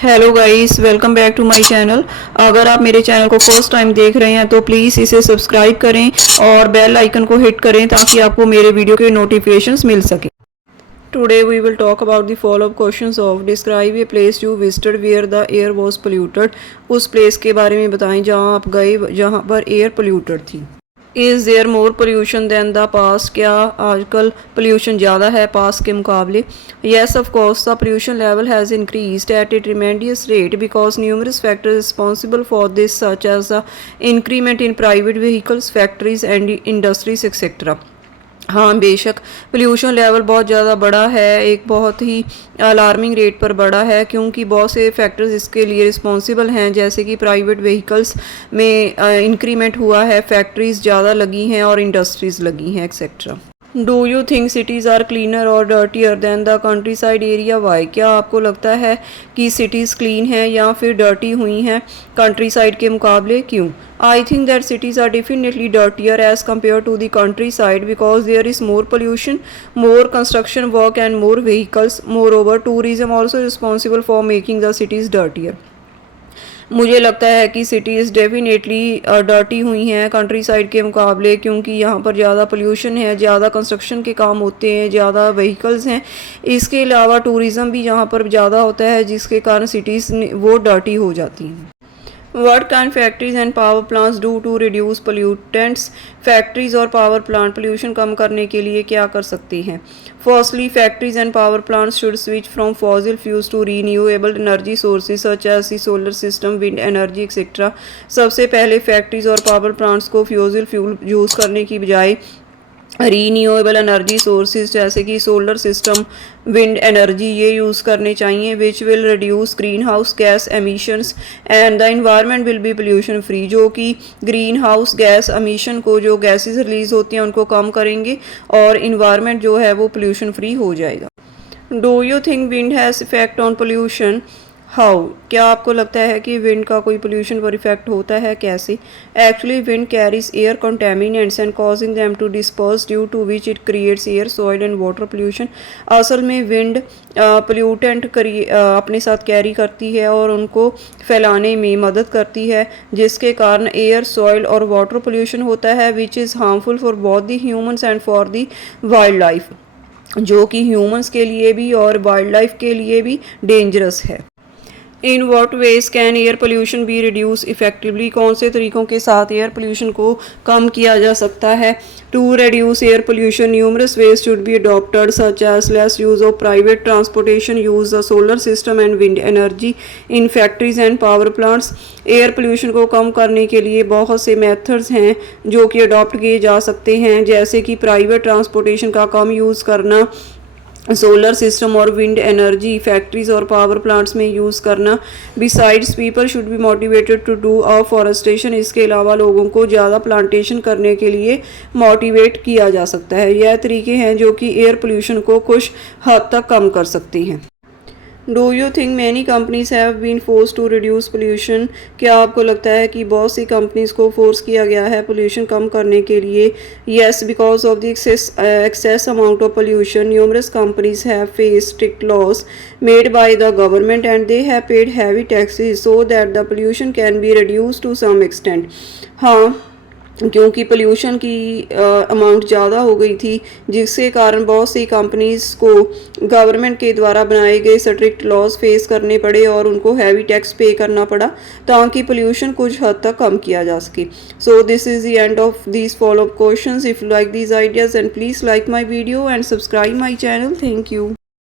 Hello guys, welcome back to my channel. अगर आप मेरे चैनल को फर्स्ट टाइम देख रहे हैं तो प्लीज़ इसे सब्सक्राइब करें और बेल आइकन को हिट करें ताकि आपको मेरे वीडियो के नोटिफिकेशंस मिल सके। Today we will talk about the follow up questions of describe a place you visited where the air was polluted. उस प्लेस के बारे में बताएं जहां आप गए जहां पर एयर पोल्यूटेड थी। Is there more pollution than the past, क्या आजकल पोल्यूशन ज़्यादा है पास्ट के मुकाबले। Yes of course the pollution level has increased at a tremendous rate because numerous factors responsible for this such as the increment in private vehicles factories and industries etcetera. हाँ, बेशक pollution level बहुत ज़्यादा बढ़ा है, एक बहुत ही alarming rate पर बढ़ा है, क्योंकि बहुत से फैक्टर्स इसके लिए रिस्पॉन्सिबल हैं, जैसे कि प्राइवेट व्हीकल्स में इंक्रीमेंट हुआ है, फैक्ट्रीज़ ज़्यादा लगी हैं और इंडस्ट्रीज़ लगी हैं etcetera. Do you think cities are cleaner और dirtier than the countryside area, why? क्या आपको लगता है कि सिटीज़ क्लीन हैं या फिर डर्टी हुई हैं कंट्री साइड के मुकाबले, क्यों? I think that cities are definitely dirtier as compared to the countryside because there is more pollution, more construction work and more vehicles. Moreover tourism also responsible for making the cities dirtier. मुझे लगता है कि cities definitely dirty हुई हैं country side के मुकाबले, क्योंकि यहाँ पर ज़्यादा पोल्यूशन है, ज़्यादा कंस्ट्रक्शन के काम होते हैं, ज़्यादा व्हीकल्स हैं। इसके अलावा टूरिज़म भी यहाँ पर ज़्यादा होता है, जिसके कारण सिटीज़ वो डर्टी हो जाती हैं। What can factories and power plants do to reduce pollutants? Factories और पावर प्लांट पोल्यूशन कम करने के लिए क्या कर सकते हैं? Firstly, factories and power plants should switch from fossil fuels to renewable energy sources such as the solar system, wind energy, etc. सबसे पहले फैक्ट्रीज और पावर प्लांट्स को फ्यूजिल फ्यूल यूज़ करने की बजाय रीन्यूएबल एनर्जी सोर्सेज जैसे कि सोलर सिस्टम, विंड एनर्जी ये यूज़ करने चाहिए, which will reduce green house gas emissions and the environment will be pollution free, जो कि ग्रीन हाउस गैस एमिशन को, जो गैसेस रिलीज होती हैं उनको कम करेंगे और इन्वायरमेंट जो है वो पोल्यूशन फ्री हो जाएगा। Do you think wind has effect on pollution? How? क्या आपको लगता है कि विंड का कोई पोल्यूशन पर इफेक्ट होता है, कैसे? Actually wind carries air contaminants and causing them to disperse due to which it creates air soil and water pollution. असल में विंड पोल्यूटेंट अपने साथ कैरी करती है और उनको फैलाने में मदद करती है, जिसके कारण एयर सॉइल और वाटर पोल्यूशन होता है, which is harmful for both the humans and for the wild life, जो कि ह्यूमन्स के लिए भी और वाइल्ड लाइफ के लिए भी डेंजरस है। In what veg can air pollution be reduce effectively? कौन से तरीक़ों के साथ एयर पोल्यूशन को कम किया जा सकता है? To reduce air pollution numerous ways should be adopted such as less use of private transportation, use the solar system and wind energy in factories and power plants. Air pollution को कम करने के लिए बहुत से मेथड्स हैं जो कि अडॉप्ट किए जा सकते हैं, जैसे कि प्राइवेट ट्रांसपोर्टेशन का कम यूज़ करना, सोलर सिस्टम और विंड एनर्जी फैक्ट्रीज और पावर प्लांट्स में यूज़ करना। Besides people should be motivated to do afforestation, इसके अलावा लोगों को ज़्यादा प्लांटेशन करने के लिए मोटिवेट किया जा सकता है। यह तरीके हैं जो कि एयर पोल्यूशन को कुछ हद तक कम कर सकते हैं। Do you think many companies have been force to reduce pollution? क्या आपको लगता है कि बहुत सी कंपनीज को फोर्स किया गया है पोल्यूशन कम करने के लिए? Yes, because of the excess amount of pollution numerous companies have face strict laws made by the government and they have paid heavy taxes so that the pollution can be reduce to some extent. हाँ, क्योंकि pollution की amount ज़्यादा हो गई थी, जिसके कारण बहुत सी कंपनीज़ को गवर्नमेंट के द्वारा बनाए गए स्ट्रिक्ट लॉज फेस करने पड़े और उनको हैवी टैक्स पे करना पड़ा ताकि पोल्यूशन कुछ हद तक कम किया जा सके। So this is the end of these follow up questions. If you like these ideas and please like my video and subscribe my channel. Thank you.